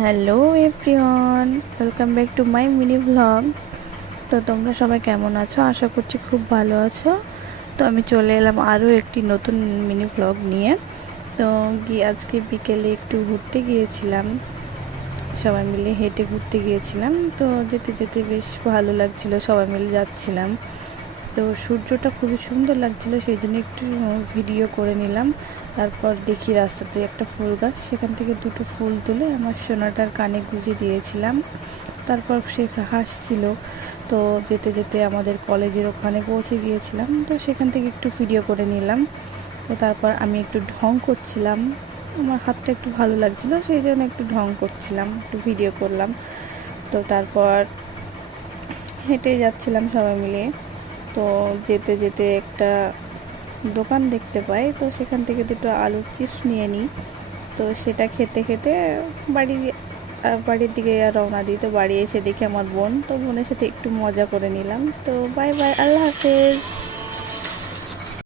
Hello everyone, welcome back to my mini vlog. তো তোমরা সবাই কেমন আছো? আশা করছি খুব ভালো আছো। তো আমি চলে এলাম আরও একটি নতুন মিনি ভ্লগ নিয়ে। তো আজকে বিকেলে একটু ঘুরতে গিয়েছিলাম, সবাই মিলে হেঁটে ঘুরতে গিয়েছিলাম। তো যেতে যেতে বেশ ভালো লাগছিল, সবাই মিলে যাচ্ছিলাম। তো সূর্যটা খুবই সুন্দর লাগছিল, সেই জন্য একটু ভিডিও করে নিলাম। তারপর দেখি রাস্তাতে একটা ফুল গাছ, সেখান থেকে দুটো ফুল তুলে আমার সোনাটার কানে গুঁজে দিয়েছিলাম। তারপর সে হাসছিল। তো যেতে যেতে আমাদের কলেজের ওখানে পৌঁছে গিয়েছিলাম, তো সেখান থেকে একটু ভিডিও করে নিলাম। তো তারপর আমি একটু ঢং করছিলাম, আমার হাতটা একটু ভালো লাগছিল, সেই জন্য একটু ঢং করছিলাম, একটু ভিডিও করলাম। তো তারপর হেঁটেই যাচ্ছিলাম সবাই মিলে। তো যেতে যেতে একটা দোকান দেখতে পাই, তো সেখান থেকে দুটো আলুর চিপস নিয়ে নিই। তো সেটা খেতে খেতে বাড়ি বাড়ির দিকে রওনা দিই। তো বাড়ি এসে দেখি আমার বোন, তো বোনের সাথে একটু মজা করে নিলাম। তো বাই বাই, আল্লাহ হাফেজ।